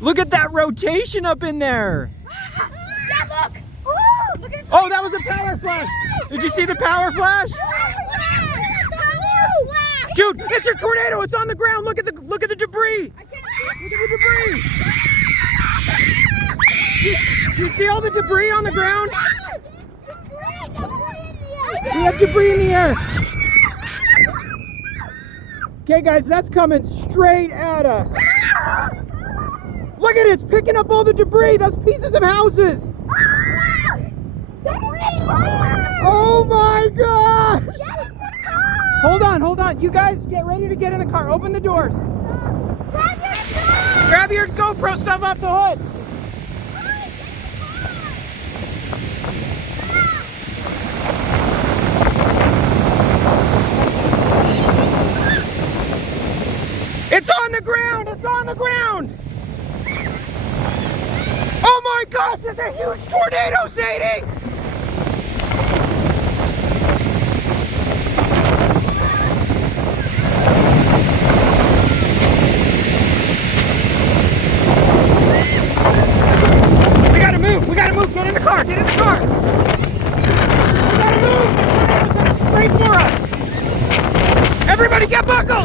Look at that rotation up in there. Dad, look! Look at Oh, that was a power flash. Did you see the power flash? Dude, it's a tornado. It's on the ground. Look at the debris. Look at the debris. Do you see all the debris on the ground? We have debris in the air. Okay, guys, that's coming straight at us. Look at it. It's picking up all the debris. That's pieces of houses. Oh my gosh! Hold on. You guys get ready to get in the car. Open the doors. Grab your GoPro stuff off the hood. It's on the ground. Oh my gosh, it's a huge tornado, Sadie! We gotta move. Get in the car. We gotta move. The tornado's headed straight for us. Everybody get buckled.